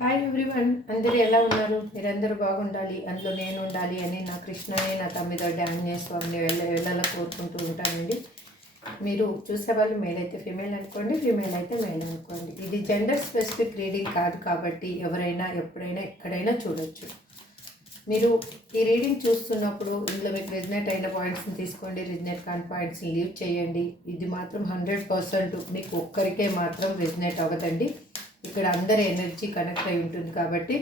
Hi everyone, అందరూ ఎలా ఉన్నారు? మీరందరూ బాగుండాలి, అందులో నేను ఉండాలి అని నా కృష్ణని నా తమ్మిదొడ్డి ఆంజనేయ స్వామిని వెళ్ళాల కోరుకుంటూ ఉంటానండి. మీరు చూసేవాళ్ళు మేల్ అయితే ఫీమేల్ అనుకోండి, ఫీమేల్ అయితే మేల్ అనుకోండి. ఇది జెండర్ స్పెసిఫిక్ రీడింగ్ కాదు కాబట్టి ఎవరైనా ఎప్పుడైనా ఎక్కడైనా చూడొచ్చు. మీరు ఈ రీడింగ్ చూస్తున్నప్పుడు ఇందులో మీకు రిజనేట్ అయిన పాయింట్స్ని తీసుకోండి, రిజనేట్ కాని పాయింట్స్ని లీవ్ చేయండి. ఇది మాత్రం 100% మీకు ఒక్కరికే మాత్రం రిజనేట్ అవ్వదండి. ఇక్కడ అందరి ఎనర్జీ కనెక్ట్ అయి ఉంటుంది కాబట్టి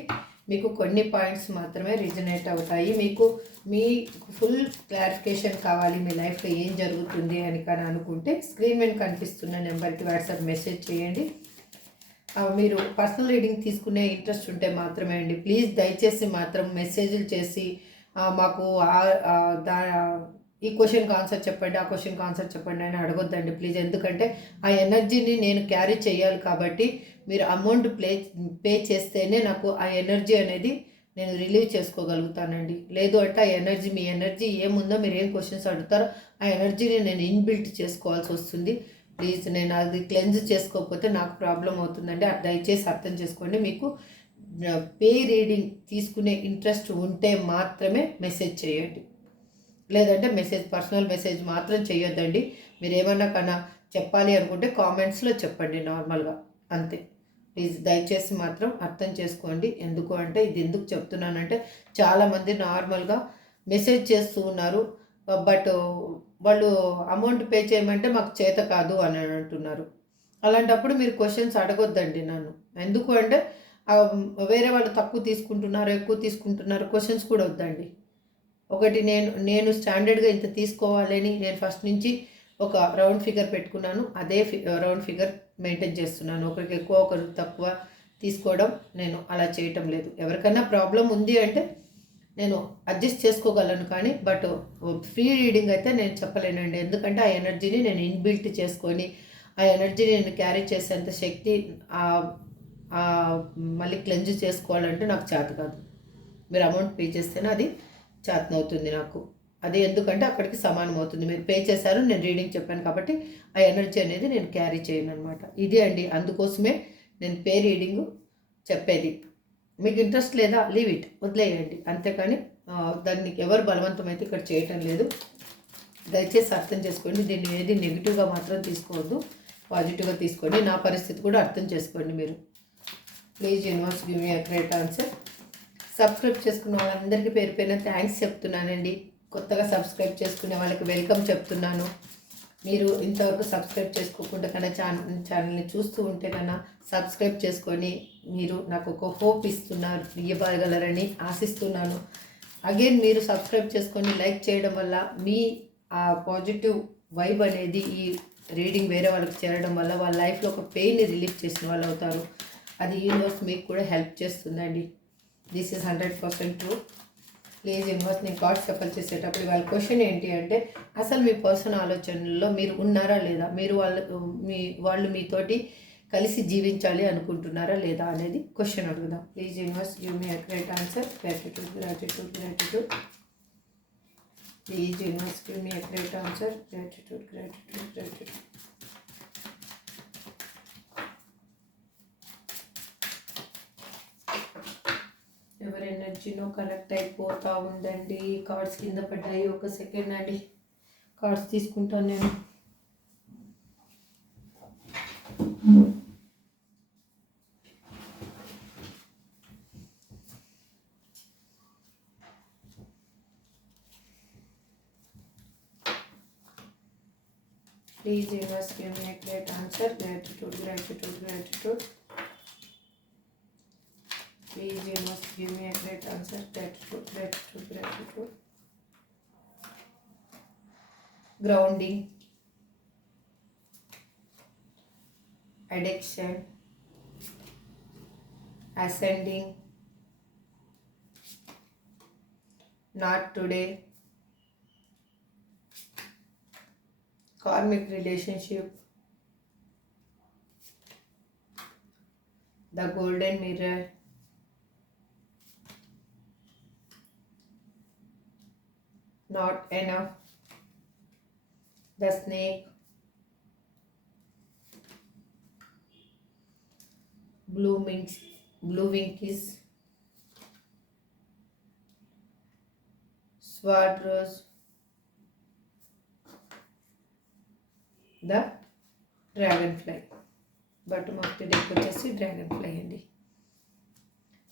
మీకు కొన్ని పాయింట్స్ మాత్రమే రిజనేట్ అవుతాయి. మీకు మీ ఫుల్ క్లారిఫికేషన్ కావాలి, మీ లైఫ్లో ఏం జరుగుతుంది అని కానీ అనుకుంటే స్క్రీన్ మీద కనిపిస్తున్న నెంబర్కి వాట్సాప్ మెసేజ్ చేయండి. మీరు పర్సనల్ రీడింగ్ తీసుకునే ఇంట్రెస్ట్ ఉంటే మాత్రమే అండి. ప్లీజ్ దయచేసి మాత్రం మెసేజ్లు చేసి మాకు దా ఈ క్వశ్చన్కి ఆన్సర్ చెప్పండి, ఆ క్వశ్చన్కి ఆన్సర్ చెప్పండి అని అడగొద్దండి ప్లీజ్. ఎందుకంటే ఆ ఎనర్జీని నేను క్యారీ చేయాలి కాబట్టి మీరు అమౌంట్ పే చేస్తేనే నాకు ఆ ఎనర్జీ అనేది నేను రిలీవ్ చేసుకోగలుగుతానండి. లేదు అంటే ఆ ఎనర్జీ, మీ ఎనర్జీ ఏముందో మీరు ఏం క్వశ్చన్స్ అడుగుతారో ఆ ఎనర్జీని నేను ఇన్బిల్ట్ చేసుకోవాల్సి వస్తుంది. ప్లీజ్, నేను అది క్లెన్స్ చేసుకోకపోతే నాకు ప్రాబ్లం అవుతుందండి. దయచేసి అర్థం చేసుకోండి. మీకు పే రీడింగ్ తీసుకునే ఇంట్రెస్ట్ ఉంటే మాత్రమే మెసేజ్ చేయండి, లేదంటే పర్సనల్ మెసేజ్ మాత్రం చేయొద్దండి. మీరు ఏమన్నా కన్నా చెప్పాలి అనుకుంటే కామెంట్స్లో చెప్పండి నార్మల్గా, అంతే. ప్లీజ్ దయచేసి మాత్రం అర్థం చేసుకోండి. ఎందుకు అంటే ఇది ఎందుకు చెప్తున్నానంటే చాలామంది నార్మల్గా మెసేజ్ చేస్తూ ఉన్నారు, బట్ వాళ్ళు అమౌంట్ పే చేయమంటే మాకు చేత కాదు అని అంటున్నారు. అలాంటప్పుడు మీరు క్వశ్చన్స్ అడగొద్దండి నన్ను. ఎందుకు అంటే వేరే వాళ్ళు తక్కువ తీసుకుంటున్నారు, ఎక్కువ తీసుకుంటున్నారు, క్వశ్చన్స్ కూడా వద్దండి. ఒకటి నేను స్టాండర్డ్గా ఇంత తీసుకోవాలని నేను ఫస్ట్ నుంచి ఒక రౌండ్ ఫిగర్ పెట్టుకున్నాను. అదే రౌండ్ ఫిగర్ మెయింటైన్ చేస్తున్నాను. ఒకరికి ఎక్కువ ఒకరికి తక్కువ తీసుకోవడం నేను అలా చేయటం లేదు. ఎవరికైనా ప్రాబ్లం ఉంది అంటే నేను అడ్జస్ట్ చేసుకోగలను, కానీ బట్ ఫ్రీ రీడింగ్ అయితే నేను చెప్పలేనండి. ఎందుకంటే ఆ ఎనర్జీని నేను ఇన్బిల్ట్ చేసుకొని ఆ ఎనర్జీని నేను క్యారీ చేసేంత శక్తి మళ్ళీ క్లెంజ్ చేసుకోవాలంటే నాకు చేత కాదు. మీరు అమౌంట్ పే చేస్తేనే అది చేతనవుతుంది నాకు. అది ఎందుకంటే అక్కడికి సమానం అవుతుంది. మీరు పే చేశారు, నేను రీడింగ్ చెప్పాను కాబట్టి ఆ ఎనర్జీ అనేది నేను క్యారీ చేయను అనమాట. ఇది అండి, అందుకోసమే నేను పే రీడింగ్ చెప్పేది. మీకు ఇంట్రెస్ట్ లేదా లీవ్ ఇట్, వదిలేయండి. అంతేకాని దాన్ని ఎవరు బలవంతం అయితే ఇక్కడ చేయటం లేదు. దయచేసి అర్థం చేసుకోండి. దీన్ని ఏది నెగిటివ్గా మాత్రం తీసుకోవద్దు, పాజిటివ్గా తీసుకోండి. నా పరిస్థితి కూడా అర్థం చేసుకోండి మీరు. Please universe give me a great answer. Subscribe చేసుకున్న వాళ్ళందరికీ పేరు పేరున థ్యాంక్స్ చెప్తున్నానండి. కొత్తగా సబ్స్క్రైబ్ చేసుకునే వాళ్ళకి వెల్కమ్ చెప్తున్నాను. మీరు ఇంతవరకు సబ్స్క్రైబ్ చేసుకోకుండా కన్నా ఛానల్ని చూస్తూ ఉంటే కన్నా సబ్స్క్రైబ్ చేసుకొని మీరు నాకు ఒక హోప్ ఇవ్వగలరని ఆశిస్తున్నాను. అగైన్ మీరు సబ్స్క్రైబ్ చేసుకొని లైక్ చేయడం వల్ల మీ ఆ పాజిటివ్ వైబ్ అనేది ఈ రీడింగ్ వేరే వాళ్ళకి చేరడం వల్ల వాళ్ళ లైఫ్లో ఒక పెయిన్ని రిలీఫ్ చేసిన వాళ్ళు అవుతారు. అది యూనివర్స్ మీకు కూడా హెల్ప్ చేస్తుందండి. This is 100% true. Please universe, నేను కార్డ్స్ షఫల్ చేసేటప్పుడు వాళ్ళ క్వశ్చన్ ఏంటి అంటే అసలు మీ పర్సనల్ ఆలోచనల్లో మీరు ఉన్నారా లేదా, మీరు వాళ్ళు మీతోటి కలిసి జీవించాలి అనుకుంటున్నారా లేదా అనేది క్వశ్చన్ అడుగుదాం. Please universe give me a great answer. Gratitude gratitude gratitude. Please universe give me a great answer. Gratitude gratitude gratitude. ఎవరి ఎనర్జీనో కనెక్ట్ అయిపోతూ ఉందండి. కార్డ్స్ కింద పడ్డాయి, ఒక సెకండ్ అండి, కార్డ్స్ తీసుకుంటాను నేను. Please universe give me a great answer. Gratitude gratitude gratitude. Please you must give me a great answer. Gratitude, gratitude, gratitude. Grounding, addiction, ascending, not today, karmic relationship, the golden mirror, not enough, the snake, blooming blue winkies, స్వాడ్ rose, the dragonfly. Bottom of the deck వచ్చేసి dragonfly అండి.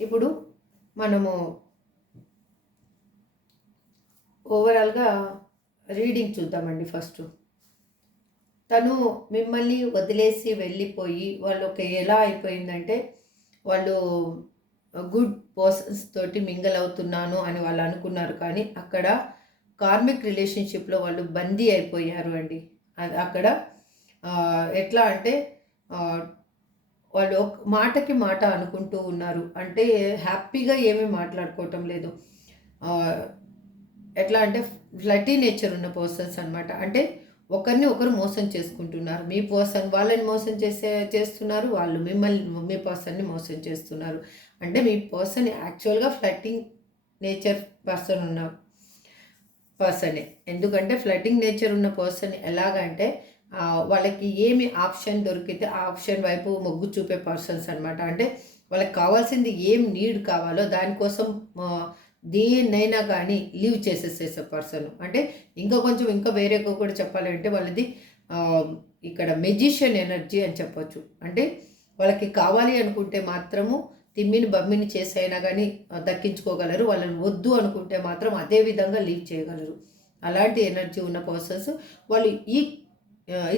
ఇప్పుడు మనము ఓవరాల్గా reading చూద్దామండి. First తను మిమ్మల్ని వదిలేసి వెళ్ళిపోయి వాళ్ళకి ఎలా అయిపోయిందంటే, వాళ్ళు గుడ్ పర్సన్స్ తోటి మింగల్ అవుతున్నాను అని వాళ్ళు అనుకున్నారు, కానీ అక్కడ కార్మిక్ రిలేషన్షిప్లో వాళ్ళు బందీ అయిపోయారు అండి. అక్కడ ఎట్లా అంటే వాళ్ళు మాటకి మాట అనుకుంటూ ఉన్నారు, అంటే హ్యాపీగా ఏమీ మాట్లాడుకోవటం లేదు. ఎట్లా అంటే ఫ్లటీ నేచర్ ఉన్న పర్సన్స్ అనమాట. అంటే ఒకరిని ఒకరు మోసం చేసుకుంటున్నారు. మీ పర్సన్ వాళ్ళని మోసం చేస్తున్నారు, వాళ్ళు మీ పర్సన్ని మోసం చేస్తున్నారు. అంటే మీ పర్సన్ యాక్చువల్గా ఫ్లటింగ్ నేచర్ పర్సన్ ఉన్న పర్సనే. ఎందుకంటే ఫ్లటింగ్ నేచర్ ఉన్న పర్సన్ ఎలాగంటే వాళ్ళకి ఏమి ఆప్షన్ దొరికితే ఆ ఆప్షన్ వైపు మొగ్గు చూపే పర్సన్స్ అనమాట. అంటే వాళ్ళకి కావాల్సింది ఏం నీడ్ కావాలో దానికోసం దేన్నైనా కానీ లీవ్ చేసేసే పర్సన్. అంటే ఇంకా వేరే కూడా చెప్పాలంటే వాళ్ళది ఇక్కడ మెజిషియన్ ఎనర్జీ అని చెప్పొచ్చు. అంటే వాళ్ళకి కావాలి అనుకుంటే మాత్రము తిమ్మిని బమ్మిని చేసైనా కానీ దక్కించుకోగలరు, వాళ్ళని వద్దు అనుకుంటే మాత్రం అదే విధంగా లీవ్ చేయగలరు. అలాంటి ఎనర్జీ ఉన్న పర్సన్స్ వాళ్ళు.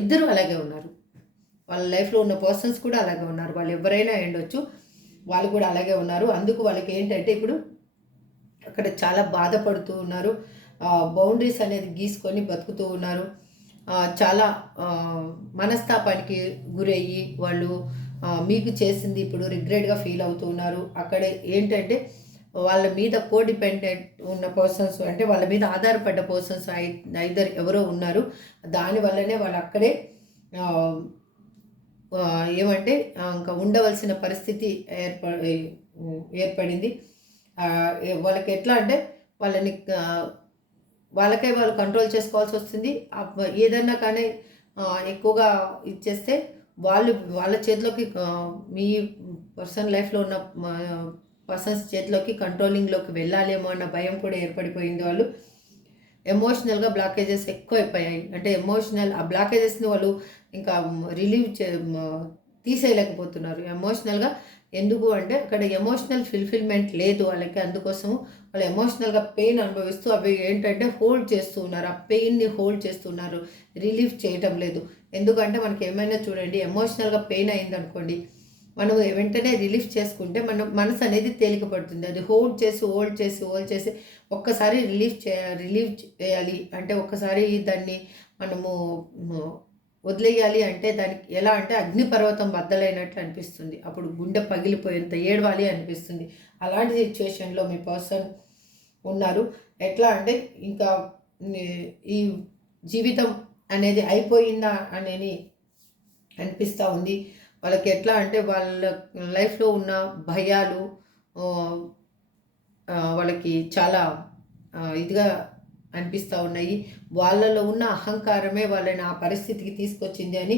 ఇద్దరు అలాగే ఉన్నారు, వాళ్ళ లైఫ్లో ఉన్న పర్సన్స్ కూడా అలాగే ఉన్నారు. వాళ్ళు ఎవరైనా ఉండొచ్చు, వాళ్ళు కూడా అలాగే ఉన్నారు. అందుకు వాళ్ళకి ఏంటంటే ఇప్పుడు అక్కడ చాలా బాధపడుతూ ఉన్నారు, బౌండరీస్ అనేది గీసుకొని బతుకుతూ ఉన్నారు. చాలా మనస్తాపానికి గురయ్యి వాళ్ళు మీకు చేసింది ఇప్పుడు రిగ్రెట్గా ఫీల్ అవుతూ ఉన్నారు. అక్కడే ఏంటంటే వాళ్ళ మీద కోడిపెండెంట్ ఉన్న పర్సన్స్, అంటే వాళ్ళ మీద ఆధారపడ్డ పర్సన్స్ ఐదర్ ఎవరో ఉన్నారు. దానివల్లనే వాళ్ళు అక్కడే ఏమంటే ఇంకా ఉండవలసిన పరిస్థితి ఏర్పడింది. వాళ్ళకి ఎట్లా అంటే వాళ్ళకే వాళ్ళు కంట్రోల్ చేసుకోవాల్సి వస్తుంది. ఏదన్నా కానీ ఎక్కువగా ఇచ్చేస్తే వాళ్ళ చేతిలోకి, మీ పర్సనల్ లైఫ్లో ఉన్న పర్సన్స్ చేతిలోకి కంట్రోలింగ్లోకి వెళ్ళాలేమో అన్న భయం కూడా ఏర్పడిపోయింది. వాళ్ళు ఎమోషనల్గా బ్లాకేజెస్ ఎక్కువ అయిపోయాయి. అంటే ఆ బ్లాకేజెస్ని వాళ్ళు ఇంకా తీసేయలేకపోతున్నారు ఎమోషనల్గా. ఎందుకు అంటే అక్కడ ఎమోషనల్ ఫుల్ఫిల్మెంట్ లేదు వాళ్ళకి. అందుకోసము వాళ్ళు ఎమోషనల్గా పెయిన్ అనుభవిస్తూ అవి ఏంటంటే హోల్డ్ చేస్తూ ఉన్నారు, ఆ పెయిన్ని హోల్డ్ చేస్తున్నారు, రిలీఫ్ చేయటం లేదు. ఎందుకంటే మనకి ఏమైనా చూడండి, ఎమోషనల్గా పెయిన్ అయిందనుకోండి, మనం వెంటనే రిలీఫ్ చేసుకుంటే మన మనసు అనేది తేలికపడుతుంది. అది హోల్డ్ చేసి ఒక్కసారి రిలీఫ్ చేయాలి అంటే, ఒక్కసారి దాన్ని మనము వదిలేయాలి అంటే దానికి ఎలా అంటే అగ్నిపర్వతం బద్దలైనట్లు అనిపిస్తుంది. అప్పుడు గుండె పగిలిపోయేంత ఏడవాలి అనిపిస్తుంది. అలాంటి సిచ్యువేషన్లో మీ పర్సన్ ఉన్నారు. ఎట్లా అంటే ఇంకా ఈ జీవితం అనేది అయిపోయిందా అనేది అనిపిస్తూ ఉంది వాళ్ళకి. ఎట్లా అంటే వాళ్ళ లైఫ్లో ఉన్న భయాలు వాళ్ళకి చాలా ఇదిగా అనిపిస్తూ ఉన్నాయి. వాళ్ళలో ఉన్న అహంకారమే వాళ్ళని ఆ పరిస్థితికి తీసుకొచ్చింది అని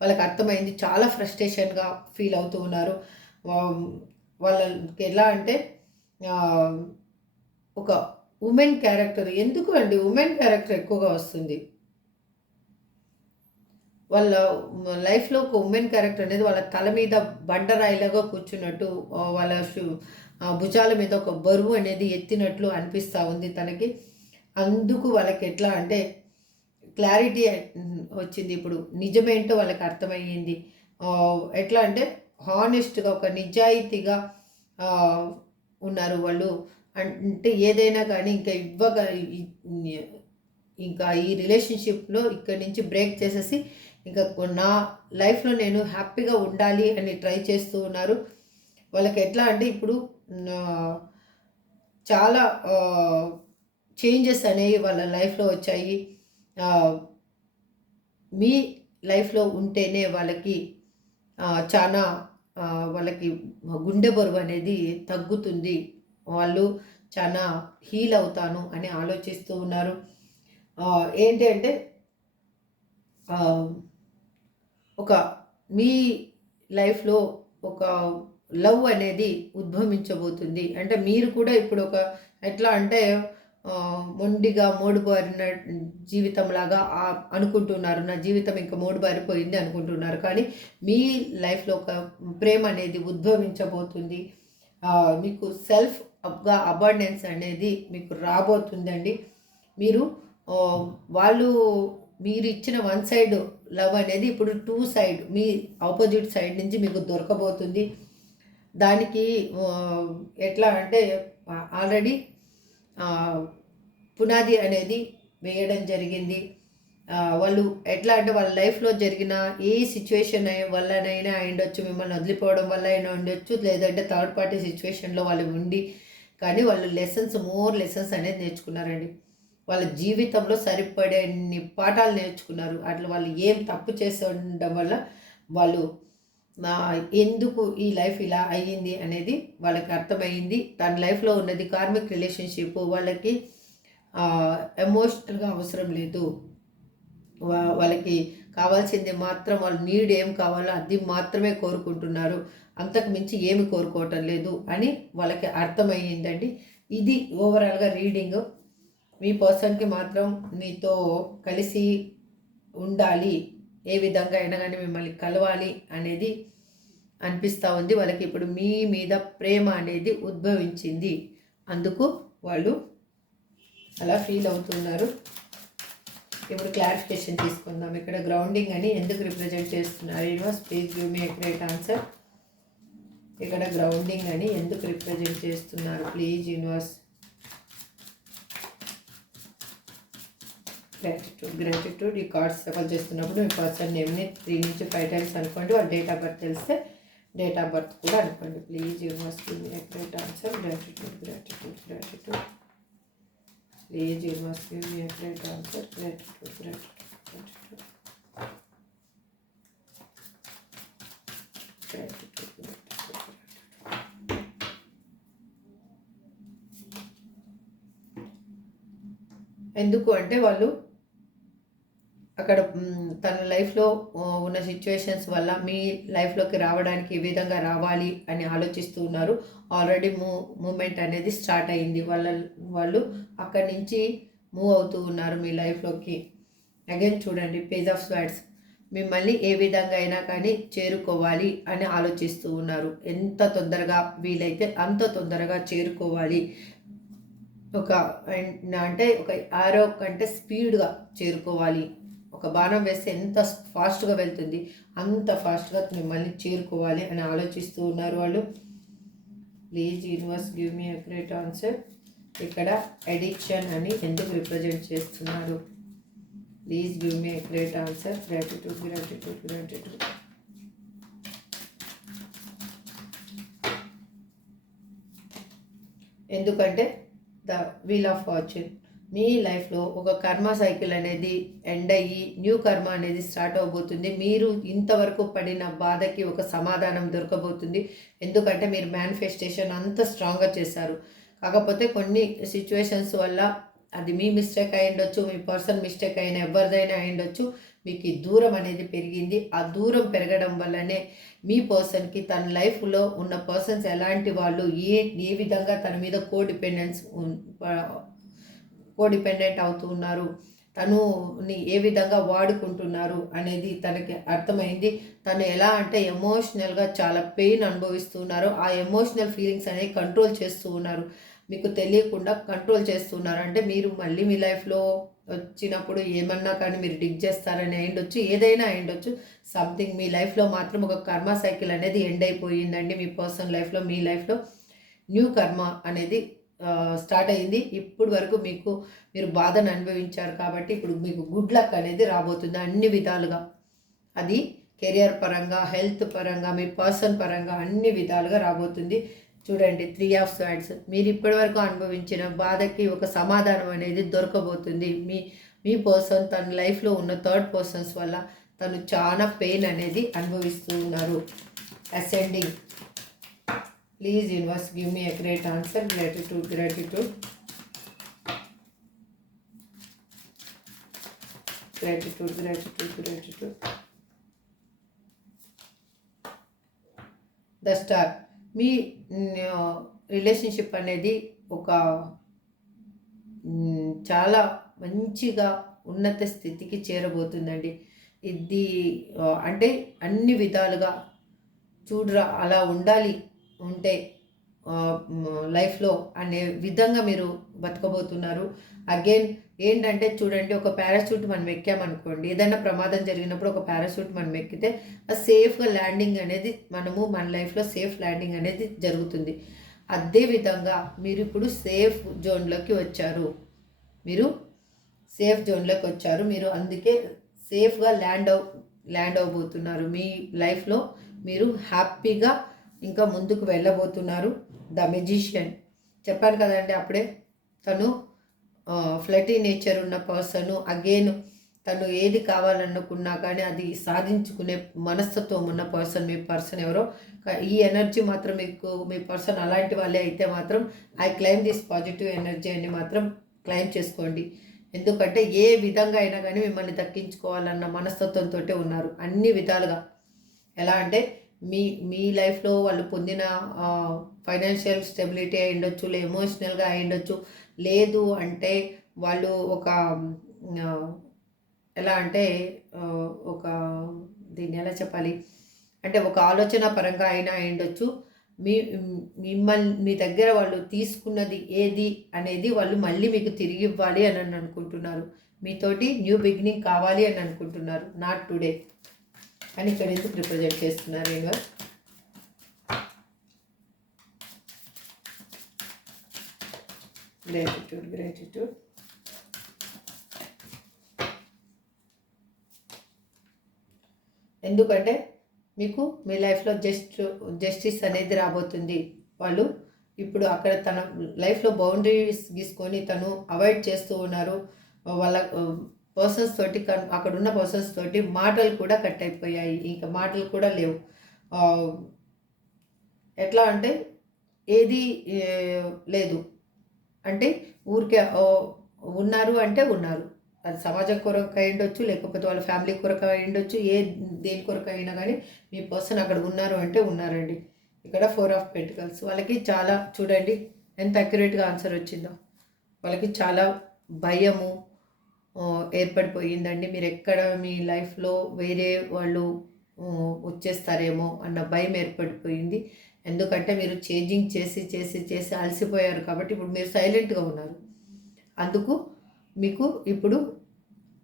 వాళ్ళకి అర్థమైంది. చాలా ఫ్రస్ట్రేషన్గా ఫీల్ అవుతూ ఉన్నారు. వాళ్ళకి ఎలా అంటే ఒక ఉమెన్ క్యారెక్టర్, ఎందుకు అండి ఉమెన్ క్యారెక్టర్ ఎక్కువగా వస్తుంది వాళ్ళ లైఫ్లో. ఒక ఉమెన్ క్యారెక్టర్ అనేది వాళ్ళ తల మీద బండరాయిలాగా కూర్చున్నట్టు, వాళ్ళ భుజాల మీద ఒక బరువు అనేది ఎత్తినట్లు అనిపిస్తూ ఉంది తనకి. అందుకు వాళ్ళకి ఎట్లా అంటే క్లారిటీ వచ్చింది. ఇప్పుడు నిజమేంటో వాళ్ళకి అర్థమయ్యింది. ఎట్లా అంటే హానెస్ట్గా, ఒక నిజాయితీగా ఉన్నారు వాళ్ళు. అంటే ఏదైనా కానీ ఇంకా ఈ రిలేషన్షిప్లో ఇక్కడి నుంచి బ్రేక్ చేసేసి ఇంకా నా లైఫ్లో నేను హ్యాపీగా ఉండాలి అని ట్రై చేస్తూ ఉన్నారు. వాళ్ళకి ఎట్లా అంటే ఇప్పుడు చాలా చేంజెస్ అనేవి వాళ్ళ లైఫ్లో వచ్చాయి. మీ లైఫ్లో ఉంటేనే వాళ్ళకి చాలా వాళ్ళకి గుండె బరువు అనేది తగ్గుతుంది, వాళ్ళు చాలా హీల్ అవుతాను అని ఆలోచిస్తూ ఉన్నారు. ఏంటి అంటే ఒక మీ లైఫ్లో ఒక లవ్ అనేది ఉద్భవించబోతుంది. అంటే మీరు కూడా ఇప్పుడు ఒక ఎట్లా అంటే మొండిగా మోడుబారిన జీవితంలాగా అనుకుంటున్నారు. నా జీవితం ఇంకా మోడుబారిపోయింది అనుకుంటున్నారు. కానీ మీ లైఫ్లో ఒక ప్రేమ అనేది ఉద్భవించబోతుంది. మీకు సెల్ఫ్గా అబాండెన్స్ అనేది మీకు రాబోతుందండి. మీరు వాళ్ళు మీరు ఇచ్చిన వన్ సైడ్ లవ్ అనేది ఇప్పుడు టూ సైడ్ మీ ఆపోజిట్ సైడ్ నుంచి మీకు దొరకబోతుంది. దానికి ఎట్లా అంటే ఆల్రెడీ పునాది అనేది వేయడం జరిగింది. వాళ్ళు ఎట్లా అంటే వాళ్ళ లైఫ్లో జరిగిన ఏ సిచ్యువేషన్ వల్లనైనా ఉండొచ్చు, మిమ్మల్ని వదిలిపోవడం వల్ల అయినా ఉండొచ్చు, లేదంటే థర్డ్ పార్టీ సిచ్యువేషన్లో వాళ్ళు ఉండి కానీ వాళ్ళు మోర్ లెసన్స్ అనేది నేర్చుకున్నారండి. వాళ్ళ జీవితంలో సరిపడేన్ని పాఠాలు నేర్చుకున్నారు. అట్లా వాళ్ళు ఏం తప్పు చేసి ఉండడం వల్ల వాళ్ళు ఎందుకు ఈ లైఫ్ ఇలా అయ్యింది అనేది వాళ్ళకి అర్థమైంది. తన లైఫ్లో ఉన్నది కార్మిక్ రిలేషన్షిప్, వాళ్ళకి ఎమోషనల్గా అవసరం లేదు. వాళ్ళకి కావాల్సింది మాత్రం వాళ్ళ నీడ్ ఏం కావాలో అది మాత్రమే కోరుకుంటున్నారు, అంతకు మించి ఏమి కోరుకోవటం లేదు అని వాళ్ళకి అర్థమయ్యిందండి. ఇది ఓవరాల్గా రీడింగ్. మీ పర్సన్కి మాత్రం మీతో కలిసి ఉండాలి, ఏ విధంగా అయినా కానీ మిమ్మల్ని కలవాలి అనేది అనిపిస్తూ ఉంది. వాళ్ళకి ఇప్పుడు మీ మీద ప్రేమ అనేది ఉద్భవించింది, అందుకు వాళ్ళు అలా ఫీల్ అవుతున్నారు. ఇప్పుడు క్లారిఫికేషన్ తీసుకుందాం. ఇక్కడ గ్రౌండింగ్ అని ఎందుకు రిప్రజెంట్ చేస్తున్నారు? Universe please give me accurate answer. ఇక్కడ గ్రౌండింగ్ అని ఎందుకు రిప్రజెంట్ చేస్తున్నారు? Please universe. గ్రాటిట్యూడ్ ఈ కార్డ్స్ సఫల్ చేస్తున్నప్పుడు మీ పర్సన్ నేమ్ని 3 నుంచి 5 టైమ్స్ అనుకోండి. వాళ్ళ డేట్ ఆఫ్ బర్త్ తెలిస్తే డేట్ ఆఫ్ బర్త్ కూడా అనుకోండి. Please universe give me accurate answer. Gratitude. Please universe give me accurate answer. Gratitude. ఎందుకు అంటే వాళ్ళు అక్కడ తన లైఫ్లో ఉన్న సిచ్యువేషన్స్ వల్ల మీ లైఫ్లోకి రావడానికి ఏ విధంగా రావాలి అని ఆలోచిస్తూ ఉన్నారు. ఆల్రెడీ మూమెంట్ అనేది స్టార్ట్ అయింది. వాళ్ళు అక్కడి నుంచి మూవ్ అవుతూ ఉన్నారు మీ లైఫ్లోకి. అగైన్ చూడండి, పేజ్ ఆఫ్ స్వార్డ్స్. మిమ్మల్ని ఏ విధంగా అయినా కానీ చేరుకోవాలి అని ఆలోచిస్తూ ఉన్నారు. ఎంత తొందరగా వీలైతే అంత తొందరగా చేరుకోవాలి. అంటే ఒక ఆరో కంటే స్పీడ్గా చేరుకోవాలి. ఒక బాణం వేస్తే ఎంత ఫాస్ట్గా వెళ్తుంది అంత ఫాస్ట్గా మిమ్మల్ని చేరుకోవాలి అని ఆలోచిస్తూ ఉన్నారు వాళ్ళు. Please universe give me accurate answer. ఇక్కడ అడిక్షన్ అని ఎందుకు రిప్రజెంట్ చేస్తున్నారు? Please give me accurate answer. Gratitude. ఎందుకంటే ద వీల్ ఆఫ్ ఫార్చ్యూన్. మీ లైఫ్లో ఒక కర్మ సైకిల్ అనేది ఎండ్ అయ్యి న్యూ కర్మ అనేది స్టార్ట్ అవబోతుంది. మీరు ఇంతవరకు పడిన బాధకి ఒక సమాధానం దొరకబోతుంది. ఎందుకంటే మీరు మేనిఫెస్టేషన్ అంత స్ట్రాంగ్గా చేశారు. కాకపోతే కొన్ని సిచ్యువేషన్స్ వల్ల అది మీ మిస్టేక్ అయి ఉండొచ్చు, మీ పర్సన్ మిస్టేక్ అయిన ఎవరిదైనా అయి ఉండొచ్చు, మీకు ఈ దూరం అనేది పెరిగింది. ఆ దూరం పెరగడం వల్లనే మీ పర్సన్కి తన లైఫ్లో ఉన్న పర్సన్స్ ఎలాంటి వాళ్ళు, ఏ విధంగా తన మీద కోడిపెండెంట్ అవుతూ ఉన్నారు, తనుని ఏ విధంగా వాడుకుంటున్నారు అనేది తనకి అర్థమైంది. తను ఎలా అంటే ఎమోషనల్గా చాలా పెయిన్ అనుభవిస్తున్నారు. ఆ ఎమోషనల్ ఫీలింగ్స్ అనేవి కంట్రోల్ చేస్తూ ఉన్నారు. మీకు తెలియకుండా కంట్రోల్ చేస్తున్నారు. అంటే మీరు మళ్ళీ మీ లైఫ్లో వచ్చినప్పుడు ఏమన్నా కానీ మీరు డిగ్ చేస్తారని అయిండొచ్చు, ఏదైనా అయిండొచ్చు. సంథింగ్ మీ లైఫ్లో మాత్రం ఒక కర్మ సైకిల్ అనేది ఎండ్ అయిపోయిందండి. మీ పర్సనల్ లైఫ్లో, మీ లైఫ్లో న్యూ కర్మ అనేది స్టార్ట్ అయింది. ఇప్పుడు వరకు మీరు బాధను అనుభవించారు కాబట్టి ఇప్పుడు మీకు గుడ్ లక్ అనేది రాబోతుంది అన్ని విధాలుగా. అది కెరియర్ పరంగా, హెల్త్ పరంగా, మీ పర్సన్ పరంగా అన్ని విధాలుగా రాబోతుంది. చూడండి, 3 ఆఫ్ స్వార్డ్స్. మీరు ఇప్పటి వరకు అనుభవించిన బాధకి ఒక సమాధానం అనేది దొరకబోతుంది. మీ పర్సన్ తన లైఫ్లో ఉన్న థర్డ్ పర్సన్స్ వల్ల తను చాలా పెయిన్ అనేది అనుభవిస్తూ ఉన్నారు. Ascending. Please universe give me a great answer. Gratitude. The star. Me relationship అనేది ఒక చాలా మంచిగా ఉన్నత స్థితికి చేరబోతుందండి. ఇది అంటే అన్ని విధాలుగా చూడరా అలా ఉండాలి, ఉంటే లైఫ్లో అనే విధంగా మీరు బతకబోతున్నారు. అగైన్ ఏంటంటే చూడండి, ఒక పారాషూట్ మనం ఎక్కామనుకోండి, ఏదైనా ప్రమాదం జరిగినప్పుడు ఒక పారాషూట్ మనం ఎక్కితే ఆ సేఫ్గా ల్యాండింగ్ అనేది మన లైఫ్లో సేఫ్ ల్యాండింగ్ అనేది జరుగుతుంది. అదేవిధంగా మీరు ఇప్పుడు సేఫ్ జోన్లోకి వచ్చారు. మీరు అందుకే సేఫ్గా ల్యాండ్ అవ్వబోతున్నారు. మీ లైఫ్లో మీరు హ్యాపీగా ఇంకా ముందుకు వెళ్ళబోతున్నారు. ద మెజిషియన్ చెప్పాను కదండి అప్పుడే, తను ఫ్లటీ నేచర్ ఉన్న పర్సన్. అగైన్ తను ఏది కావాలనుకున్నా కానీ అది సాధించుకునే మనస్తత్వం ఉన్న మీ పర్సన్ ఎవరో. ఈ ఎనర్జీ మాత్రం మీ పర్సన్ అలాంటి వాళ్ళే అయితే మాత్రం I claim this positive energy అని మాత్రం క్లైమ్ చేసుకోండి. ఎందుకంటే ఏ విధంగా అయినా కానీ మిమ్మల్ని దక్కించుకోవాలన్న మనస్తత్వంతో ఉన్నారు అన్ని విధాలుగా. ఎలా అంటే మీ లైఫ్లో వాళ్ళు పొందిన ఫైనాన్షియల్ స్టెబిలిటీ అయి ఉండొచ్చు, ఎమోషనల్గా అయి ఉండొచ్చు, లేదు అంటే వాళ్ళు ఒక ఎలా అంటే ఒక దీన్ని ఎలా చెప్పాలి అంటే ఒక ఆలోచన పరంగా అయినా ఉండొచ్చు. మీ దగ్గర వాళ్ళు తీసుకున్నది ఏది అనేది వాళ్ళు మళ్ళీ మీకు తిరిగి ఇవ్వాలి అని అనుకుంటున్నారు. మీతోటి న్యూ బిగినింగ్ కావాలి అని అనుకుంటున్నారు. నాట్ టుడే అని ఇక్కడ ఎందుకు రిప్రజెంట్ చేస్తున్నారు యూనివర్స్? గ్రాటిట్యూడ్. ఎందుకంటే మీకు మీ లైఫ్లో జస్టిస్ అనేది రాబోతుంది. వాళ్ళు ఇప్పుడు అక్కడ తన లైఫ్లో బౌండరీస్ గీసుకొని తను అవాయిడ్ చేస్తూ ఉన్నారు. వాళ్ళ పర్సన్స్ తోటి అక్కడ ఉన్న పర్సన్స్ తోటి మాటలు కూడా కట్ అయిపోయాయి. ఇంకా మాటలు కూడా లేవు. ఎట్లా అంటే ఏది లేదు అంటే ఊరికే ఉన్నారు అంటే ఉన్నారు. అది సమాజం కొరకు అయి ఉండొచ్చు, లేకపోతే వాళ్ళ ఫ్యామిలీ కొరకు అయి ఉండొచ్చు, దేని కొరకు అయినా కానీ మీ పర్సన్ అక్కడ ఉన్నారు అంటే ఉన్నారండి. ఇక్కడ 4 ఆఫ్ పెంటికల్స్. వాళ్ళకి చాలా చూడండి ఎంత అక్యురేట్గా ఆన్సర్ వచ్చిందో. వాళ్ళకి చాలా భయము ఏర్పడిపోయిందండి. మీరు ఎక్కడ మీ లైఫ్లో వేరే వాళ్ళు వచ్చేస్తారేమో అన్న భయం ఏర్పడిపోయింది. ఎందుకంటే మీరు చేంజింగ్ చేసి అలసిపోయారు కాబట్టి ఇప్పుడు మీరు సైలెంట్గా ఉన్నారు. అందుకు మీకు ఇప్పుడు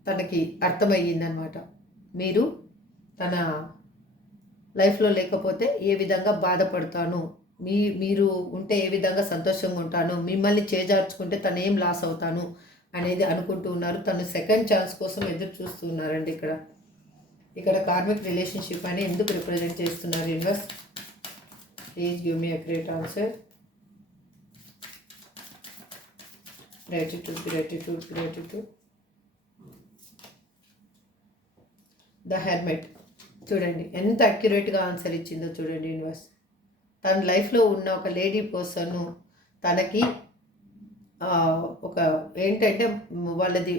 తనకి అర్థమయ్యిందనమాట. మీరు తన లైఫ్లో లేకపోతే ఏ విధంగా బాధపడతాను, మీరు ఉంటే ఏ విధంగా సంతోషంగా ఉంటాను, మిమ్మల్ని చేజార్చుకుంటే తను ఏం లాస్ అవుతాను అనేది అనుకుంటూ ఉన్నారు. తను సెకండ్ ఛాన్స్ కోసం ఎదురు చూస్తూ ఉన్నారండి. ఇక్కడ కార్మిక్ రిలేషన్షిప్ అని ఎందుకు రిప్రజెంట్ చేస్తున్నారు universe? Please give me a great answer. Gratitude. The hermit. చూడండి ఎంత అక్యురేట్గా ఆన్సర్ ఇచ్చిందో చూడండి యూనివర్స్. తన లైఫ్లో ఉన్న ఒక లేడీ పర్సన్ తనకి ఒక ఏంటంటే వాళ్ళది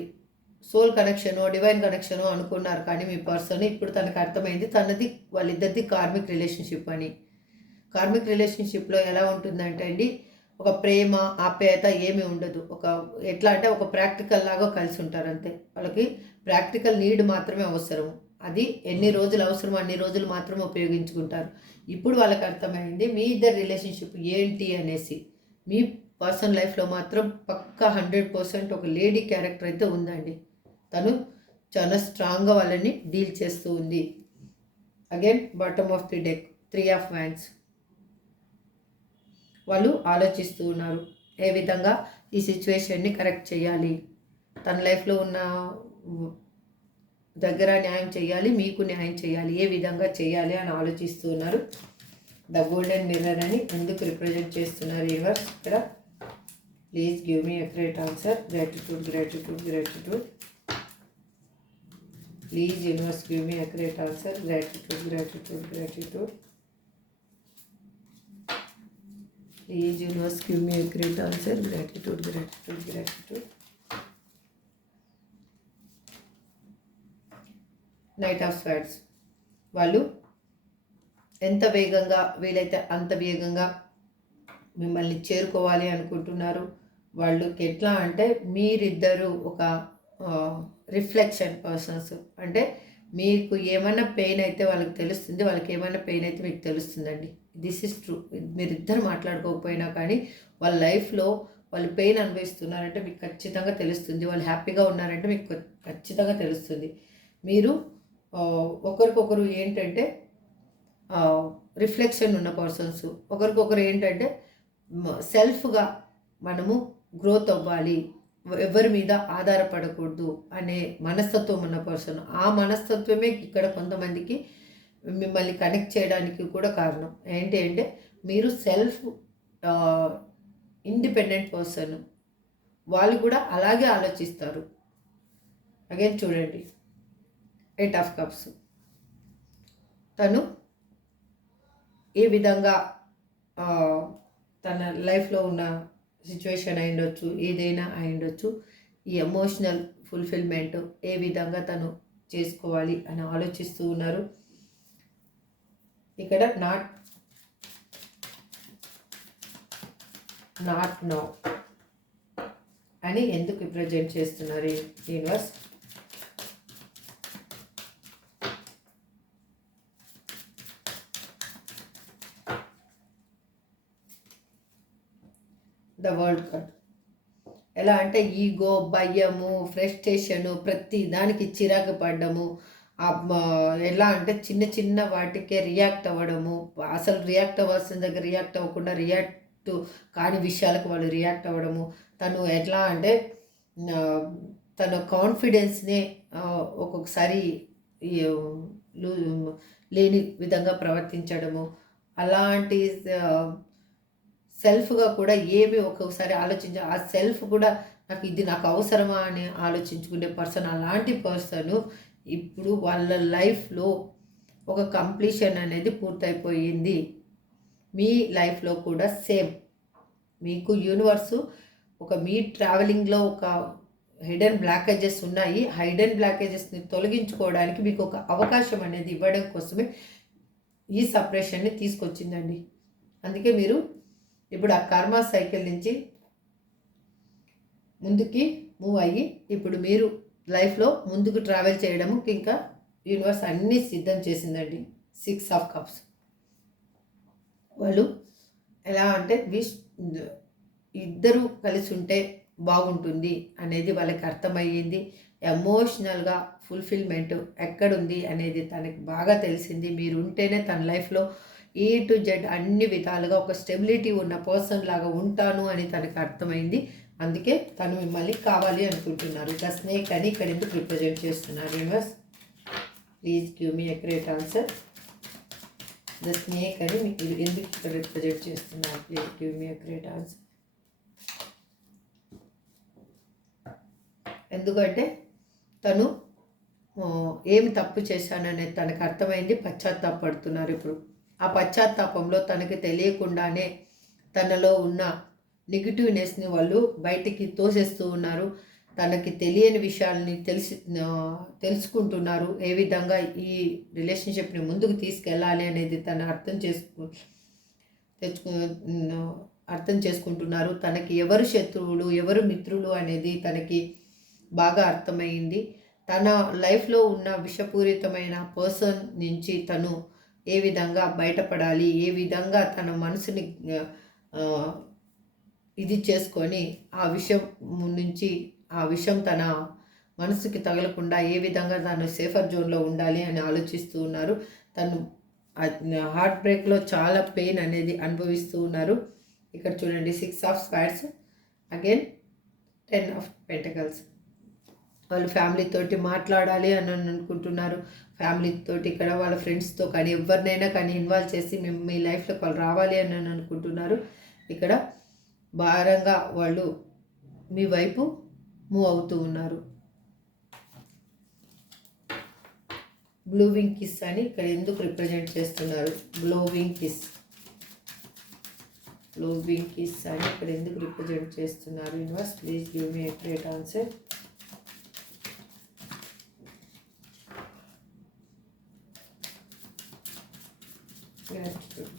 సోల్ కనెక్షను, డివైన్ కనెక్షను అనుకున్నారు. కానీ మీ పర్సన్ ఇప్పుడు తనకు అర్థమైంది వాళ్ళిద్దరిది కార్మిక్ రిలేషన్షిప్ అని. కార్మిక్ రిలేషన్షిప్లో ఎలా ఉంటుందంటే అండి, ఒక ప్రేమ ఆప్యాయత ఏమీ ఉండదు. ఎట్లా అంటే ఒక ప్రాక్టికల్ లాగా కలిసి ఉంటారు అంతే. వాళ్ళకి ప్రాక్టికల్ నీడ్ మాత్రమే అవసరము. అది ఎన్ని రోజులు అవసరమో అన్ని రోజులు మాత్రం ఉపయోగించుకుంటారు. ఇప్పుడు వాళ్ళకి అర్థమైంది మీ ఇద్దరు రిలేషన్షిప్ ఏంటి అనేసి. మీ పర్సనల్ లైఫ్లో మాత్రం పక్కా 100% ఒక లేడీ క్యారెక్టర్ అయితే ఉందండి. తను చాలా స్ట్రాంగ్గా వాళ్ళని డీల్ చేస్తూ ఉంది. Again bottom of the deck 3 of wands. వాళ్ళు ఆలోచిస్తూ ఉన్నారు ఏ విధంగా ఈ సిచ్యువేషన్ని కరెక్ట్ చేయాలి, తన లైఫ్లో ఉన్న దగ్గర న్యాయం చేయాలి, మీకు న్యాయం చేయాలి, ఏ విధంగా చేయాలి అని ఆలోచిస్తూ ఉన్నారు. ద గోల్డెన్ మిర్రర్ అని ఎందుకు రిప్రజెంట్ చేస్తున్నారు యూనివర్స్ ఇక్కడ? Please give me a great answer. Gratitude. Please universe give me a great answer. Gratitude. Please universe give me a great answer. Gratitude. Knight of Swords. వాళ్ళు ఎంత వేగంగా వీలైతే అంత వేగంగా మిమ్మల్ని చేరుకోవాలి అనుకుంటున్నారు. వాళ్ళకి ఎట్లా అంటే మీరిద్దరూ ఒక రిఫ్లెక్షన్ పర్సన్స్. అంటే మీకు ఏమైనా పెయిన్ అయితే వాళ్ళకి తెలుస్తుంది, వాళ్ళకి ఏమైనా పెయిన్ అయితే మీకు తెలుస్తుందండి. This is true. మీరిద్దరు మాట్లాడుకోకపోయినా కానీ వాళ్ళ లైఫ్లో వాళ్ళు పెయిన్ అనుభవిస్తున్నారంటే మీకు ఖచ్చితంగా తెలుస్తుంది. వాళ్ళు హ్యాపీగా ఉన్నారంటే మీకు ఖచ్చితంగా తెలుస్తుంది. మీరు ఒకరికొకరు ఏంటంటే రిఫ్లెక్షన్ ఉన్న పర్సన్స్. ఒకరికొకరు ఏంటంటే సెల్ఫ్గా మనము గ్రోత్ అవ్వాలి, ఎవరి మీద ఆధారపడకూడదు అనే మనస్తత్వం ఉన్న పర్సన్. ఆ మనస్తత్వమే ఇక్కడ కొంతమందికి మిమ్మల్ని కనెక్ట్ చేయడానికి కూడా కారణం. ఏంటి అంటే మీరు సెల్ఫ్ ఇండిపెండెంట్ పర్సన్. వాళ్ళు కూడా అలాగే ఆలోచిస్తారు. అగైన్ చూడండి, 8 ఆఫ్ కప్స్. తను ఏ విధంగా తన లైఫ్లో ఉన్న సిచ్యువేషన్ అయి ఉండొచ్చు, ఏదైనా అయి ఉండొచ్చు, ఈ ఎమోషనల్ ఫుల్ఫిల్మెంట్ ఏ విధంగా తను చేసుకోవాలి అని ఆలోచిస్తూ ఉన్నారు. ఇక్కడ నాట్ నో అని ఎందుకు రిప్రజెంట్ చేస్తున్నారు యూనివర్స్? ద వరల్డ్ కార్డ్ ఎలా అంటే ఈగో, భయము, ఫ్రస్ట్రేషను, ప్రతి దానికి చిరాకు పడ్డము, ఎలా అంటే చిన్న చిన్న వాటికే రియాక్ట్ అవ్వడము, అసలు రియాక్ట్ అవ్వాల్సిన దగ్గర రియాక్ట్ అవ్వకుండా రియాక్ట్ కాని విషయాలకు వాళ్ళు రియాక్ట్ అవ్వడము. తను ఎట్లా అంటే తన కాన్ఫిడెన్స్నే ఒక్కొక్కసారి లేని విధంగా ప్రవర్తించడము, అలాంటి సెల్ఫ్గా కూడా ఏమి ఒక్కొక్కసారి ఆ సెల్ఫ్ కూడా నాకు అవసరమా అని ఆలోచించుకునే పర్సన్. అలాంటి పర్సన్ ఇప్పుడు వాళ్ళ లైఫ్లో ఒక కంప్లీషన్ అనేది పూర్తయిపోయింది. మీ లైఫ్లో కూడా సేమ్ మీకు యూనివర్సు మీ ట్రావెలింగ్లో ఒక హిడెన్ బ్లాకేజెస్ ఉన్నాయి. హిడెన్ బ్లాకేజెస్ని తొలగించుకోవడానికి మీకు ఒక అవకాశం అనేది ఇవ్వడం కోసమే ఈ సపరేషన్ని తీసుకొచ్చిందండి. అందుకే మీరు ఇప్పుడు ఆ కర్మ సైకిల్ నుంచి ముందుకి మూవ్ అయ్యి ఇప్పుడు మీరు లైఫ్లో ముందుకు ట్రావెల్ చేయడము ఇంకా యూనివర్స్ అన్నీ సిద్ధం చేసిందండి. 6 ఆఫ్ కప్స్. వాళ్ళు ఎలా అంటే ఇద్దరు కలిసి ఉంటే బాగుంటుంది అనేది వాళ్ళకి అర్థమయ్యింది. ఎమోషనల్గా ఫుల్ఫిల్మెంట్ ఎక్కడుంది అనేది తనకి బాగా తెలిసింది. మీరు ఉంటేనే తన లైఫ్లో A to Z అన్ని విధాలుగా ఒక స్టెబిలిటీ ఉన్న పర్సన్ లాగా ఉంటాను అని తనకు అర్థమైంది. అందుకే తను మిమ్మల్ని కావాలి అనుకుంటున్నారు. ద స్నేక్ అని ఇక్కడ ఎందుకు రిప్రజెంట్ చేస్తున్నారు universe? Please give me accurate answer. The snake అని మీకు ఎందుకు ఇక్కడ రిప్రజెంట్ చేస్తున్నారు? Please give me accurate answer. ఎందుకంటే తను ఏమి తప్పు చేశాననేది తనకు అర్థమైంది. పశ్చాత్తాపడుతున్నారు ఇప్పుడు. ఆ పశ్చాత్తాపంలో తనకి తెలియకుండానే తనలో ఉన్న నెగిటివ్నెస్ని వాళ్ళు బయటికి తోసేస్తూ ఉన్నారు. తనకి తెలియని విషయాల్ని తెలుసుకుంటున్నారు. ఏ విధంగా ఈ రిలేషన్షిప్ని ముందుకు తీసుకెళ్ళాలి అనేది తను అర్థం చేసుకుంటున్నారు. తనకి ఎవరు శత్రువులు, ఎవరు మిత్రులు అనేది తనకి బాగా అర్థమైంది. తన లైఫ్లో ఉన్న విషపూరితమైన పర్సన్ నుంచి తను ఏ విధంగా బయటపడాలి, ఏ విధంగా తన మనసుని ఇది చేసుకొని ఆ విషయం తన మనసుకి తగలకుండా ఏ విధంగా తను సేఫర్ జోన్లో ఉండాలి అని ఆలోచిస్తూ ఉన్నారు. తను హార్ట్ బ్రేక్లో చాలా పెయిన్ అనేది అనుభవిస్తూ ఉన్నారు. ఇక్కడ చూడండి 6 of swords, again 10 of pentacles. వాళ్ళు ఫ్యామిలీతోటి మాట్లాడాలి అని అనుకుంటున్నారు. ఫ్యామిలీతోటి ఇక్కడ వాళ్ళ ఫ్రెండ్స్తో కానీ ఎవరినైనా కానీ ఇన్వాల్వ్ చేసి మీ లైఫ్లోకి వాళ్ళు రావాలి అని అనుకుంటున్నారు. ఇక్కడ భారంగా వాళ్ళు మీ వైపు మూవ్ అవుతూ ఉన్నారు. బ్లూవింగ్ కిస్ అని ఇక్కడ ఎందుకు రిప్రజెంట్ చేస్తున్నారు? బ్లోవింగ్ కిస్ అని ఇక్కడ ఎందుకు రిప్రజెంట్ చేస్తున్నారు universe? Please give me accurate answer.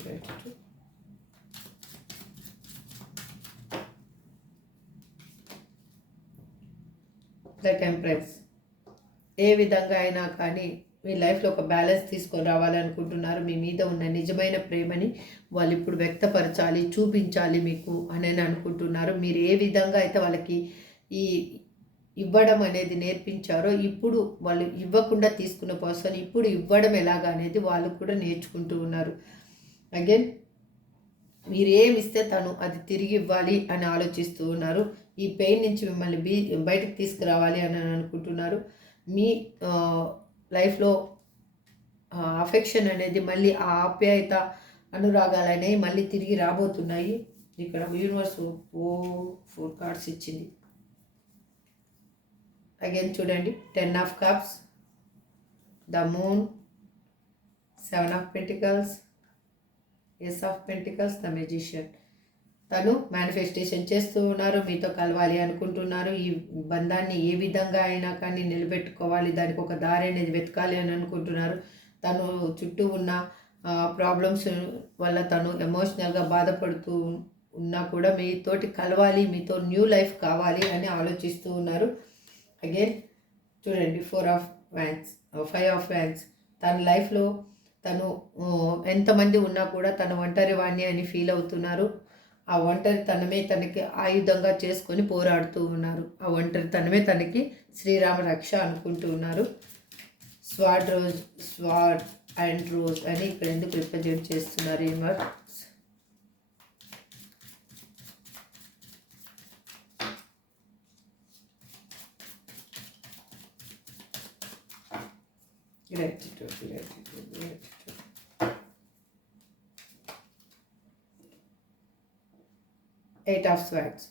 gratitude. The Temperance. ఏ విధంగా అయినా కానీ మీ లైఫ్లో ఒక బ్యాలెన్స్ తీసుకొని రావాలనుకుంటున్నారు. మీ మీద ఉన్న నిజమైన ప్రేమని వాళ్ళు ఇప్పుడు వ్యక్తపరచాలి, చూపించాలి మీకు అని అనుకుంటున్నారు. మీరు ఏ విధంగా అయితే వాళ్ళకి ఈ ఇవ్వడం అనేది నేర్పించారో, ఇప్పుడు వాళ్ళు ఇవ్వకుండా తీసుకున్న పర్సన్ ఇప్పుడు ఇవ్వడం ఎలాగా అనేది వాళ్ళు కూడా నేర్చుకుంటూ ఉన్నారు. అగైన్ మీరు ఏమి ఇస్తే తను అది తిరిగి ఇవ్వాలి అని ఆలోచిస్తూ ఉన్నారు. ఈ పెయిన్ నుంచి మిమ్మల్ని బయటకు తీసుకురావాలి అని అనుకుంటున్నారు. మీ లైఫ్లో అఫెక్షన్ అనేది మళ్ళీ ఆ ఆప్యాయత అనురాగాలు అనేవి మళ్ళీ తిరిగి రాబోతున్నాయి. ఇక్కడ యూనివర్స్ 4 కార్డ్స్ ఇచ్చింది. అగైన్ చూడండి, 10 of cups, the moon, 7 of pentacles, ace of pentacles, the magician. తను మేనిఫెస్టేషన్ చేస్తూ ఉన్నారు, మీతో కలవాలి అనుకుంటున్నారు. ఈ బంధాన్ని ఏ విధంగా అయినా కానీ నిలబెట్టుకోవాలి, దానికి ఒక దారి అనేది వెతకాలి అని అనుకుంటున్నారు. తను చుట్టూ ఉన్న ప్రాబ్లమ్స్ వల్ల తను ఎమోషనల్గా బాధపడుతూ ఉన్నా కూడా మీతోటి కలవాలి, మీతో న్యూ లైఫ్ కావాలి అని ఆలోచిస్తూ ఉన్నారు. అగైన్ చూడండి, 4 ఆఫ్ వ్యాండ్స్, 5 ఆఫ్ వ్యాండ్స్. తన లైఫ్లో తను ఎంతమంది ఉన్నా కూడా తన ఒంటరి వాణ్ణి అని ఫీల్ అవుతున్నారు. ఆ ఒంటరితనమే తనకి ఆయుధంగా చేసుకొని పోరాడుతూ ఉన్నారు. ఆ ఒంటరితనమే తనకి శ్రీరామ రక్ష అనుకుంటూ ఉన్నారు. స్వాడ్ అండ్ రోజ్ అని ఇక్కడ ఎందుకు రిప్రజెంట్ చేస్తున్నారు యూనివర్స్? gratitude. 8 of swords.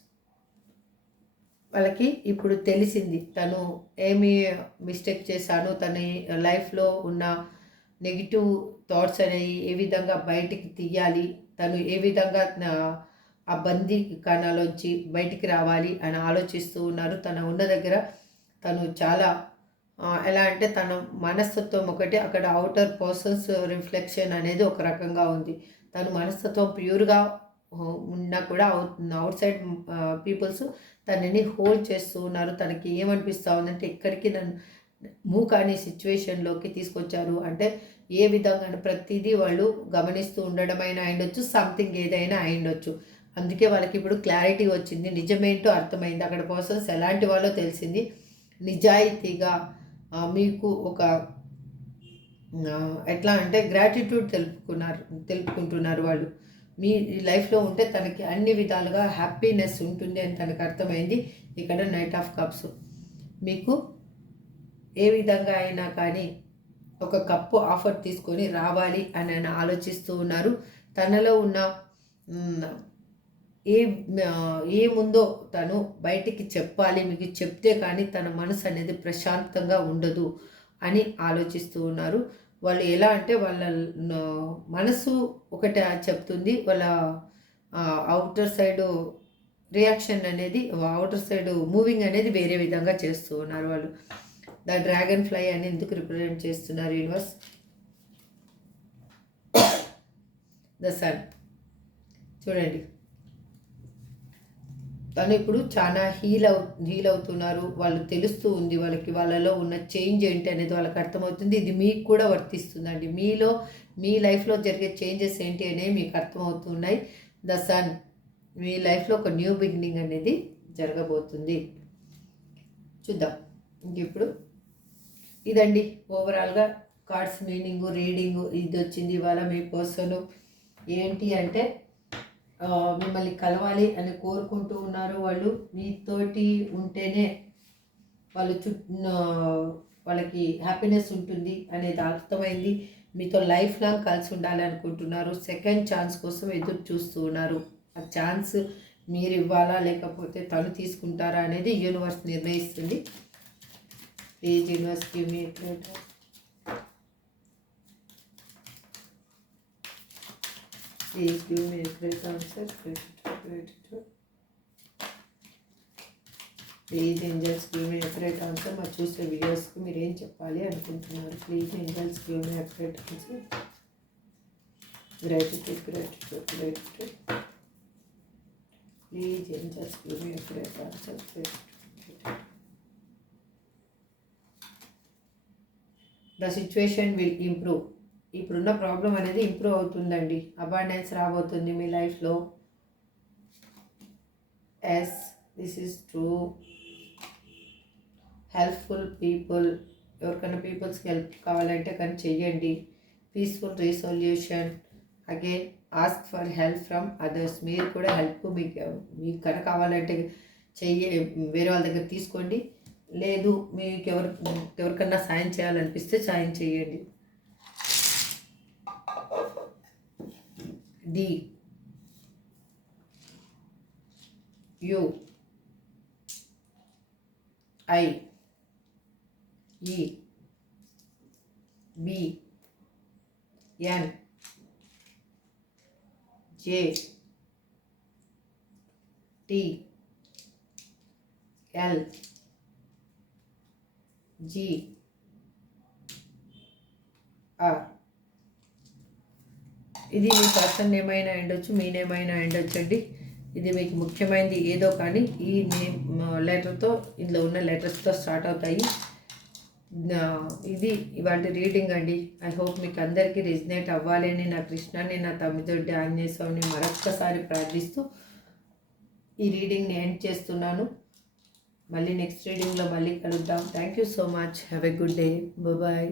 వాళ్ళకి ఇప్పుడు తెలిసింది తను ఏమి మిస్టేక్ చేశాను, తన లైఫ్లో ఉన్న నెగిటివ్ థాట్స్ అనేవి ఏ విధంగా బయటికి తీయాలి, తను ఏ విధంగా ఆ బందీ కణాలోంచి బయటికి రావాలి అని ఆలోచిస్తూ ఉన్నారు. తన ఉన్న దగ్గర తను చాలా ఎలా అంటే తన మనస్తత్వం ఒకటి, అక్కడ అవుటర్ పర్సన్స్ రిఫ్లెక్షన్ అనేది ఒక రకంగా ఉంది. తను మనస్తత్వం ప్యూర్గా ఉన్నా కూడా అవుట్ సైడ్ పీపుల్స్ తనని హోల్డ్ చేస్తూ ఉన్నారు. తనకి ఏమనిపిస్తూ ఉందంటే ఎక్కడికి నన్ను మూవ్ కాని సిచ్యువేషన్లోకి తీసుకొచ్చారు అంటే ఏ విధంగా ప్రతిదీ వాళ్ళు గమనిస్తూ ఉండడమైనా అయిండొచ్చు, సంథింగ్ ఏదైనా అయిండొచ్చు. అందుకే వాళ్ళకి ఇప్పుడు క్లారిటీ వచ్చింది, నిజమేంటో అర్థమైంది, అక్కడ పర్సన్స్ ఎలాంటి వాళ్ళో తెలిసింది. నిజాయితీగా మీకు ఒక ఎట్లా అంటే గ్రాటిట్యూడ్ తెలుపుకుంటున్నారు వాళ్ళు. మీ లైఫ్లో ఉంటే తనకి అన్ని విధాలుగా హ్యాపీనెస్ ఉంటుంది అని తనకు అర్థమైంది. ఇక్కడ నైట్ ఆఫ్ కప్స్. మీకు ఏ విధంగా అయినా కానీ ఒక కప్పు ఆఫర్ తీసుకొని రావాలి అని ఆయన ఆలోచిస్తూ ఉన్నారు. తనలో ఉన్న ఏముందో తను బయటికి చెప్పాలి, మీకు చెప్తే కానీ తన మనసు అనేది ప్రశాంతంగా ఉండదు అని ఆలోచిస్తూ ఉన్నారు. వాళ్ళు ఎలా అంటే వాళ్ళ మనసు ఒకటి చెప్తుంది, వాళ్ళ అవుటర్ సైడ్ రియాక్షన్ అనేది, అవుటర్ సైడ్ మూవింగ్ అనేది వేరే విధంగా చేస్తూ ఉన్నారు వాళ్ళు. ద డ్రాగన్ ఫ్లై అని ఎందుకు రిప్రజెంట్ చేస్తున్నారు యూనివర్స్? The sun. చూడండి, తను ఇప్పుడు చాలా హీల్ అవుతున్నారు. వాళ్ళు తెలుస్తూ ఉంది వాళ్ళకి, వాళ్ళలో ఉన్న చేంజ్ ఏంటి అనేది వాళ్ళకి అర్థమవుతుంది. ఇది మీకు కూడా వర్తిస్తుందండి. మీ లైఫ్లో జరిగే చేంజెస్ ఏంటి అనేవి మీకు అర్థమవుతున్నాయి. ద సన్, మీ లైఫ్లో ఒక న్యూ బిగినింగ్ అనేది జరగబోతుంది. చూద్దాం. ఇప్పుడు ఇదండి ఓవరాల్గా కార్డ్స్ మీనింగు, రీడింగు ఇది వచ్చింది. ఇవాళ మీ పర్సన్ ఏంటి అంటే మిమ్మల్ని కలవాలి అని కోరుకుంటూ ఉన్నారు. వాళ్ళు మీతోటి ఉంటేనే వాళ్ళకి హ్యాపీనెస్ ఉంటుంది అనేది అర్థమైంది. మీతో లైఫ్ లాంగ్ కలిసి ఉండాలి అనుకుంటున్నారు. సెకండ్ ఛాన్స్ కోసం ఎదురు చూస్తూ ఉన్నారు. ఆ ఛాన్స్ మీరు ఇవ్వాలా లేకపోతే తను తీసుకుంటారా అనేది యూనివర్స్ నిర్ణయిస్తుంది. Please universe give me clarity. Please give me a great answer. Gratitude. Please angels give me a great answer. మా చూసే వీడియోస్కి మీరు ఏం చెప్పాలి అనుకుంటున్నారు? Please angels give me a great answer. Gratitude, gratitude, gratitude. Please angels give me a great answer. The situation will improve. ఇప్పుడున్న problem అనేది improve అవుతుందండి. అబాండెన్స్ రాబోతుంది మీ లైఫ్లో. Yes, this is true. Helpful people, ఎవరికైనా పీపుల్స్కి హెల్ప్ కావాలంటే కానీ చెయ్యండి. Peaceful resolution. Again ask for help from others. మీరు కూడా హెల్ప్ మీకు కనుక కావాలంటే వేరే వాళ్ళ దగ్గర తీసుకోండి. లేదు మీకు ఎవరికన్నా సాయం చేయాలనిపిస్తే సాయం చేయండి. D U I E B N J T L G R. ఇది మీ పర్సన్ నేమ్ అయినా ఉండొచ్చు, మీ నేమ్ అయినా ఉండొచ్చండి. ఇది మీకు ముఖ్యమైనది ఏదో కానీ ఈ నేమ్ లెటర్తో, ఇందులో ఉన్న లెటర్స్తో స్టార్ట్ అవుతాయి. ఇది ఇవాళ రీడింగ్ అండి. ఐ హోప్ మీకు అందరికీ రెజినేట్ అవ్వాలని నా కృష్ణాన్ని, నా తమ్మిదొడ్డి ఆంజనేయ స్వామిని మరొక్కసారి ప్రార్థిస్తూ ఈ రీడింగ్ని ఎండ్ చేస్తున్నాను. మళ్ళీ నెక్స్ట్ రీడింగ్లో మళ్ళీ కలుద్దాం. Thank you so much. Have a good day. Bye.